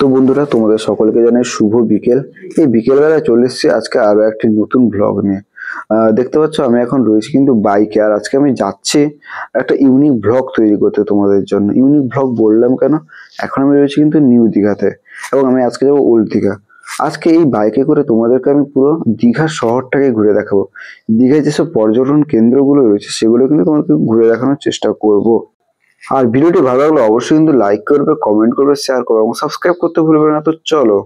তো বন্ধুরা, তোমাদের সকলকে জানাই শুভ বিকেল। এই বিকেলবেলা চলে এসেছি আজকে আরো একটি নতুন ব্লগ নিয়ে। দেখতে পাচ্ছ আমি এখন রয়েছি কিন্তু বাইকে, আর আজকে আমি যাচ্ছি একটা ইউনিক ব্লগ তৈরি করতে তোমাদের জন্য। ইউনিক ব্লগ বললাম কেন, এখন আমি রয়েছি কিন্তু নিউ দীঘাতে, এবং আমি আজকে যাবো ওল্ড দীঘা। আজকে এই বাইকে করে তোমাদেরকে আমি পুরো দীঘা শহরটাকে ঘুরে দেখাবো। দীঘায় যেসব পর্যটন কেন্দ্রগুলো রয়েছে সেগুলো কিন্তু তোমাকে ঘুরে দেখানোর চেষ্টা করব। আর ভিডিওটি ভালো লাগলে অবশ্যই কিন্তু লাইক করবে, কমেন্ট করবে, শেয়ার করবে এবং সাবস্ক্রাইব করতে ভুলবে না। তো চলো।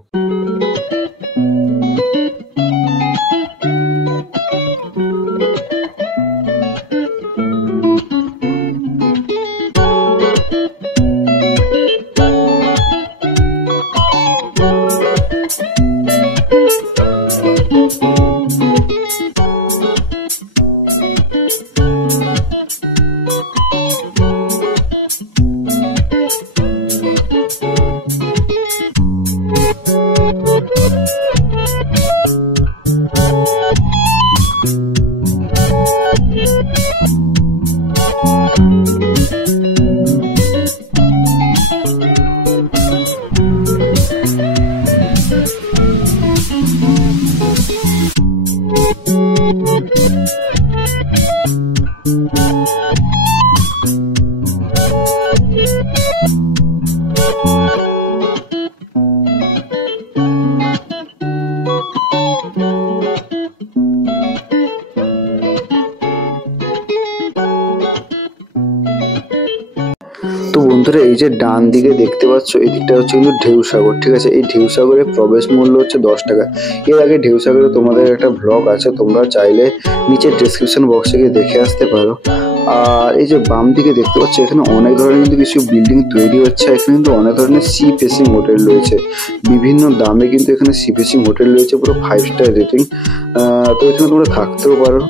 তো বন্ধুরা, এই যে ডান দিকে দেখতে পাচ্ছ, এই দিকটা হচ্ছে কিন্তু ঢেউসাগর। ঠিক আছে, এই ঢেউসাগরের প্রবেশ মূল্য হচ্ছে 10 টাকা। এর আগে ঢেউসাগরে তোমাদের একটা ব্লগ আছে, তোমরা চাইলে নিচে ডেসক্রিপশন বক্সে গিয়ে দেখে আসতে পারো। আর এই যে বাম দিকে দেখতে পাচ্ছ, এখানে অনেক ধরনের কিন্তু কিছু বিল্ডিং তৈরি হচ্ছে। এখানে কিন্তু অনেক ধরনের সি ফেসিং হোটেল রয়েছে, বিভিন্ন দামে কিন্তু এখানে সি ফেসিং হোটেল রয়েছে, পুরো 5 স্টার রেটিং। তো এখানে তোমরা থাকতেও পারো।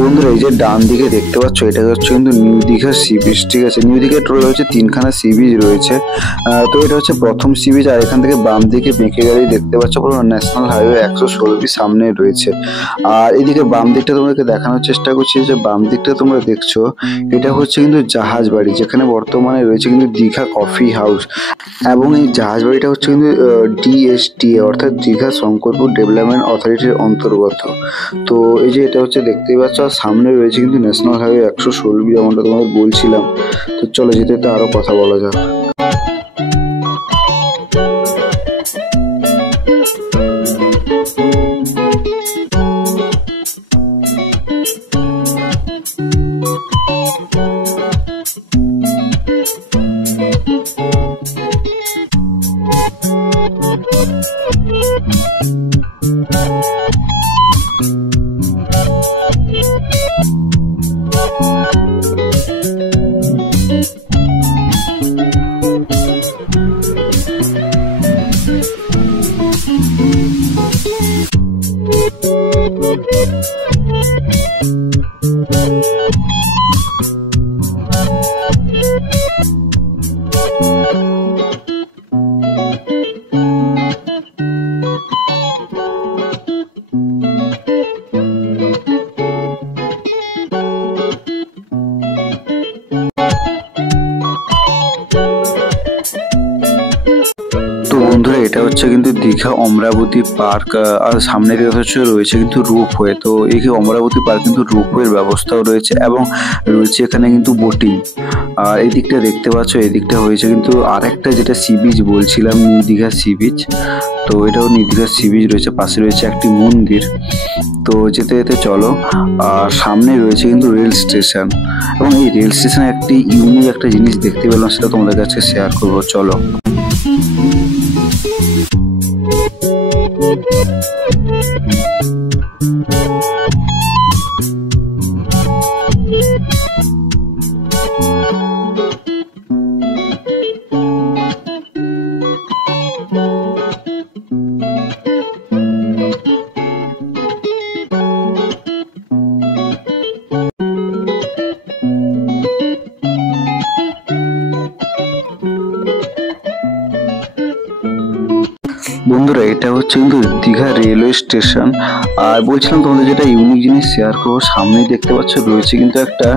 বন্ধুরা, এই যে ডান দিকে দেখতে পাচ্ছ, এটা হচ্ছে কিন্তু নিউ দীঘা সি বিচ। ঠিক আছে, নিউ দীঘা টোটাল হচ্ছে 3খানা সি বিচ রয়েছে। তো এটা হচ্ছে প্রথম সি বিচ। আর এখান থেকে বাম দিকে বেঁকে গাড়ি দেখতে পাচ্ছ, পুরো ন্যাশনাল হাইওয়ে 116 সামনে রয়েছে। আর এদিকে বাম দিকটা তোমাদেরকে দেখানোর চেষ্টা করছি। যে বাম দিকটা তোমরা দেখছো, এটা হচ্ছে কিন্তু জাহাজ বাড়ি, যেখানে বর্তমানে রয়েছে কিন্তু দীঘা কফি হাউস। এবং এই জাহাজ বাড়িটা হচ্ছে কিন্তু DSTA অর্থাৎ দীঘা শঙ্করপুর ডেভেলপমেন্ট অথরিটির অন্তর্গত। তো এই যে এটা হচ্ছে দেখতেই পাচ্ছ, আর সামনে রয়েছে কিন্তু ন্যাশনাল হাইওয়ে 116, যেমনটা তোমাদের বলছিলাম। তো চলো, যেতে আরো কথা বলা যাক। বন্ধুরা এটা হচ্ছে কিন্তু দীঘা অমরাবতী পার্ক, আর সামনে হচ্ছে রয়েছে কিন্তু রোপওয়ে। তো এই অমরাবতী পার্ক কিন্তু রোপওয়ের ব্যবস্থাও রয়েছে এবং রয়েছে এখানে কিন্তু বোটিং। আর এই দিকটা দেখতে পাচ্ছ, এই দিকটা হয়েছে কিন্তু আরেকটা যেটা সি বিচ বলছিলাম, নিউ দীঘা সি বিচ। তো এটাও নিউ দীঘা সি বিচ রয়েছে, পাশে রয়েছে একটি মন্দির। তো যেতে যেতে চলো। আর সামনে রয়েছে কিন্তু রেল স্টেশন, এবং এই রেল স্টেশনে একটি ইউনিক একটা জিনিস দেখতে পেলাম, সেটা তোমাদের কাছে শেয়ার করবো, চলো। বন্ধুরা এটা হচ্ছে কিন্তু দীঘা রেলওয়ে স্টেশন। আর বলছিলাম তোমাদের যেটা ইউনিক জিনিস শেয়ার করবো, সামনে দেখতে পাচ্ছ রয়েছে কিন্তু একটা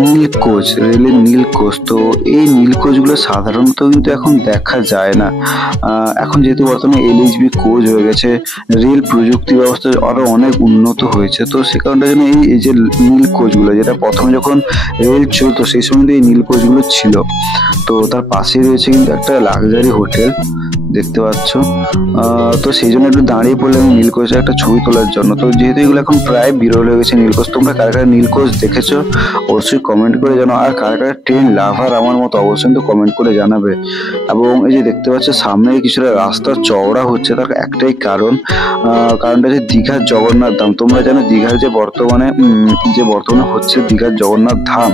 নীল কোচ, রেলের নীল কোচ। তো এই নীল কোচগুলো সাধারণত কিন্তু এখন দেখা যায় না। এখন যেহেতু বর্তমানে LHB কোচ হয়ে গেছে, রেল প্রযুক্তি ব্যবস্থা আরো অনেক উন্নত হয়েছে, তো সে কারণটার জন্য এই যে নীল কোচগুলো, যেটা প্রথমে যখন রেল চলতো সেই সময় এই নীল কোচগুলো ছিল। তো তার পাশেই রয়েছে কিন্তু একটা লাক্সারি হোটেল দেখতে পাচ্ছ। তো সেই জন্য একটু দাঁড়িয়ে পড়লাম নীলকোচের একটা ছবি তোলার জন্য। তো যেহেতু এগুলো এখন প্রায় বিরল হয়ে গেছে নীলকোচ, তোমরা কারা কারা নীলকোচ দেখেছো অবশ্যই কমেন্ট করে জানো, আর কারা কারা ট্রেন লাভার আমার মতো অবশ্যই কিন্তু কমেন্ট করে জানাবে। এবং এই যে দেখতে পাচ্ছ সামনে কিছুটা রাস্তা চওড়া হচ্ছে, তার একটাই কারণটা হচ্ছে দীঘার জগন্নাথ ধাম। তোমরা জানো দীঘার যে বর্তমানে হচ্ছে দীঘার জগন্নাথ ধাম,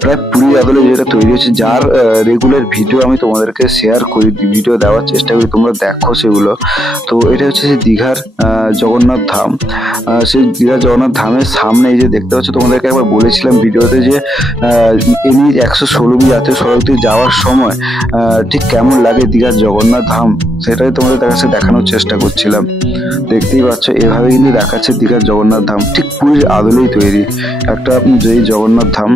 প্রায় পুরীর আদলে যেটা তৈরি হচ্ছে, যার রেগুলার ভিডিও আমি তোমাদেরকে শেয়ার করি, ভিডিও দেওয়ার চেষ্টা করি, তোমরা দেখো সেগুলো। তো এটা হচ্ছে যে দীঘার জগন্নাথ ধাম। সেই দীঘার জগন্নাথ ধামের সামনে এই যে দেখতে পাচ্ছ, তোমাদেরকে একবার বলেছিলাম ভিডিওতে যে NH 116 জাতীয় সড়ক দিয়ে যাওয়ার সময় ঠিক কেমন লাগে দীঘার জগন্নাথ ধাম, সেটাই তোমাদের কাছে দেখানোর চেষ্টা করছিলাম। দেখতেই পাচ্ছ এভাবে কিন্তু দেখাচ্ছে দীঘার জগন্নাথ ধাম, ঠিক পুরীর আদলেই তৈরি একটা এই জগন্নাথ ধাম।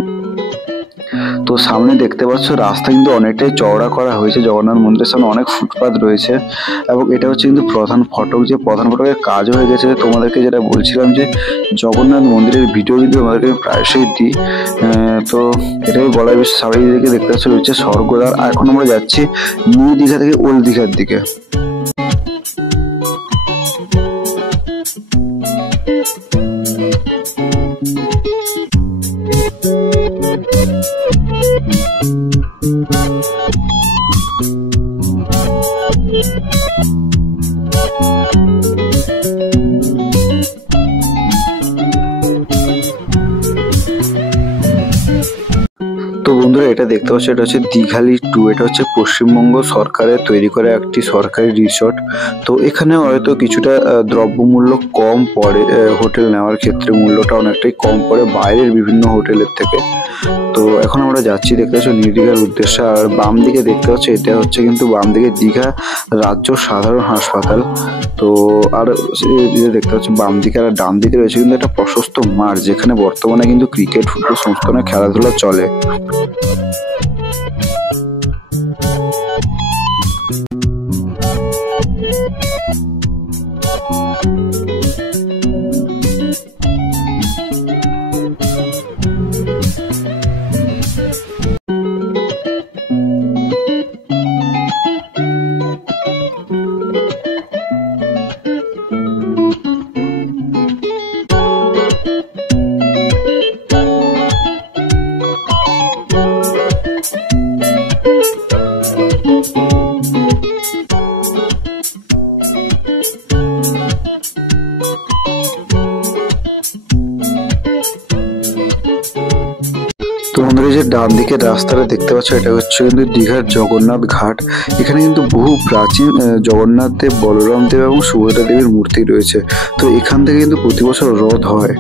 তো সামনে দেখতে পাচ্ছ রাস্তা কিন্তু অনেকটাই চওড়া করা হয়েছে, জগন্নাথ মন্দিরের সামনে অনেক ফুটপাথ রয়েছে। এবং এটা হচ্ছে কিন্তু প্রধান ফটক, যে প্রধান ফটকের কাজ হয়ে গেছে। তোমাদেরকে যেটা বলছিলাম যে জগন্নাথ মন্দিরের ভিডিও কিন্তু আমাদেরকে প্রায়শই দিই। তো এটাই বলার বিষয়। সামনের দিকে দেখতে পাচ্ছ রয়েছে স্বর্গদ্বার। আর এখন আমরা যাচ্ছি নিউ দীঘা থেকে ওল্ড দীঘার দিকে। তো বন্ধুরা এটা দেখতে পাচ্ছ, এটা হচ্ছে দীঘালি 2। এটা হচ্ছে পশ্চিমবঙ্গ সরকারের তৈরি করা একটি সরকারি রিসর্ট। তো এখানে হয়তো কিছুটা দ্রব্যমূল্য কম পড়ে, হোটেল নেওয়ার ক্ষেত্রে মূল্যটা অনেকটাই কম পড়ে বাইরের বিভিন্ন হোটেলের থেকে। তো এখন আমরা যাচ্ছি দেখতে পাচ্ছ নিউ দীঘার উদ্দেশ্যে। আর বাম দিকে দেখতে পাচ্ছ, এটা হচ্ছে কিন্তু বাম দিকে দীঘা রাজ্য সাধারণ হাসপাতাল। তো আর দেখতে পাচ্ছ বাম দিকে আর ডান দিকে রয়েছে কিন্তু একটা প্রশস্ত মাঠ, যেখানে বর্তমানে কিন্তু ক্রিকেট, ফুটবল সমস্ত ধরনের খেলাধুলা চলে। তো বন্ধুরা যে ডান দিকের রাস্তাটা দেখতে পাচ্ছ, এটা হচ্ছে কিন্তু দীঘার জগন্নাথ ঘাট। এখানে কিন্তু বহু প্রাচীন জগন্নাথ দেব, বলরাম দেব এবং সুভদ্রা দেবীর মূর্তি রয়েছে। তো এখান থেকে কিন্তু প্রতি বছর রথ হয়।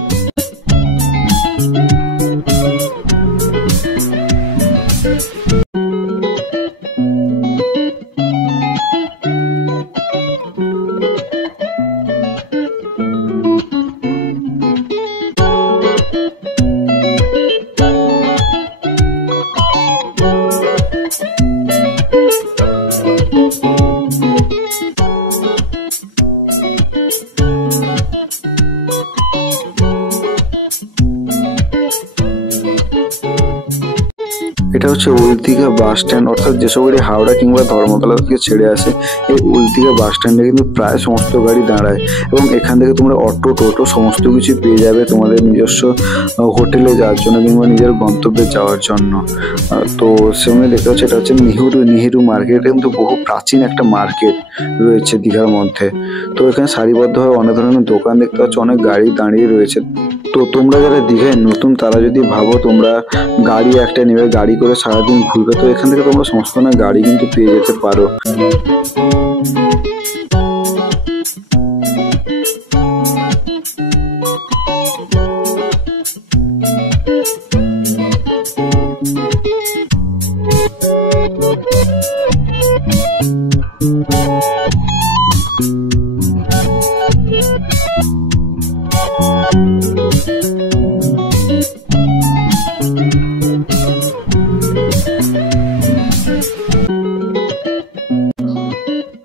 হচ্ছে ওল্ড দীঘা বাস স্ট্যান্ড, অর্থাৎ যেসব গাড়ি হাওড়া কিংবা ধর্মতলা থেকে ছেড়ে আসে এই ওল্ড দীঘা বাস স্ট্যান্ডে কিন্তু প্রায় সমস্ত গাড়ি দাঁড়ায় এবং এখান থেকে তোমরা অটো টোটো সমস্ত কিছু পেয়ে যাবে তোমাদের নিজস্ব হোটেলে যাওয়ার জন্য কিংবা নিজের গন্তব্যে যাওয়ার জন্য। তো সেখানে দেখতে পাচ্ছি এটা হচ্ছে নেহেরু মার্কেট, কিন্তু বহু প্রাচীন একটা মার্কেট রয়েছে দীঘার মধ্যে। তো এখানে সারিবদ্ধভাবে অনেক ধরনের দোকান দেখতে পাচ্ছ, অনেক গাড়ি দাঁড়িয়ে রয়েছে। তো তোমরা যারা দীঘায় নতুন তারা যদি ভাবো তোমরা গাড়ি একটা নেবে, গাড়ি করে সারাদিন ঘুরবে, তো এখান থেকে তোমরা সমস্ত ধরনের গাড়ি কিন্তু পেয়ে যেতে পারো।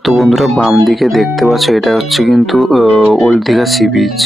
তো বন্ধুরা বাম দিকে দেখতে পাচ্ছ এটা হচ্ছে কিন্তু ওল্ড দীঘা সি বিচ।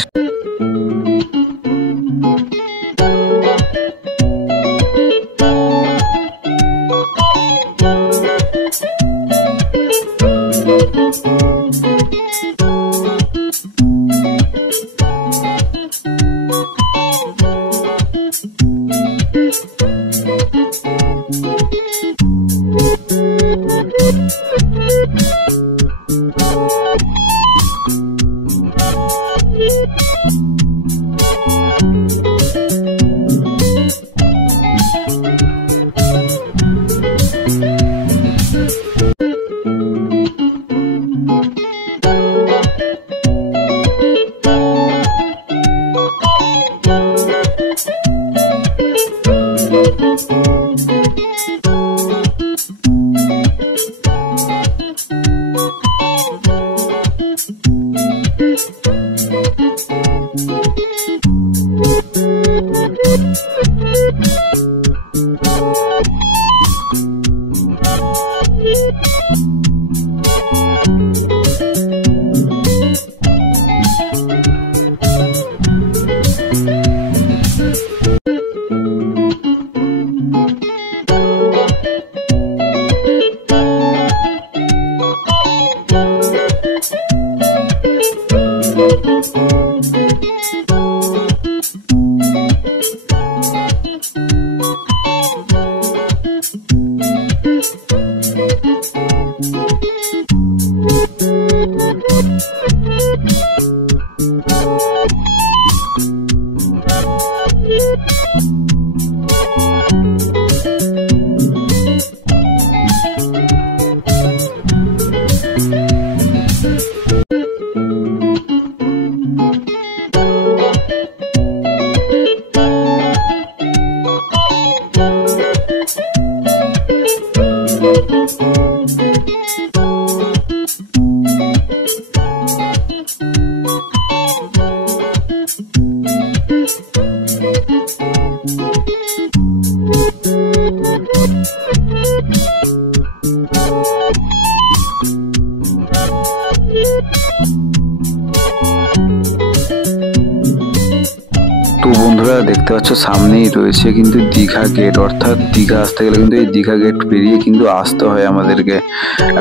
তো বন্ধুরা দেখতে পাচ্ছ সামনেই রয়েছে কিন্তু দীঘা গেট, অর্থাৎ দীঘা আসতে গেলে কিন্তু এই দীঘা গেট পেরিয়ে কিন্তু আসতে হয় আমাদেরকে।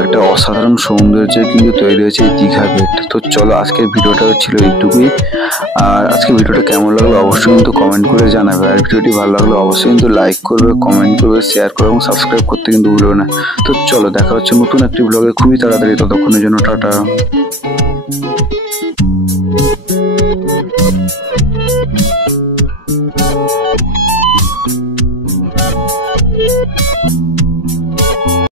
একটা অসাধারণ সৌন্দর্যের কিন্তু তৈরি হয়েছে এই দীঘা গেট। তো চলো আজকের ভিডিওটা ছিল এইটুকুই। আর আজকে ভিডিওটা কেমন লাগলো অবশ্যই কিন্তু কমেন্ট করে জানাবে। আর ভিডিওটি ভালো লাগলো অবশ্যই কিন্তু লাইক করবে, কমেন্ট করবে, শেয়ার করবে এবং সাবস্ক্রাইব করতে কিন্তু ভুলবে না। তো চলো দেখা হচ্ছে নতুন একটি ব্লগে খুবই তাড়াতাড়ি, ততক্ষণের জন্য টাটা।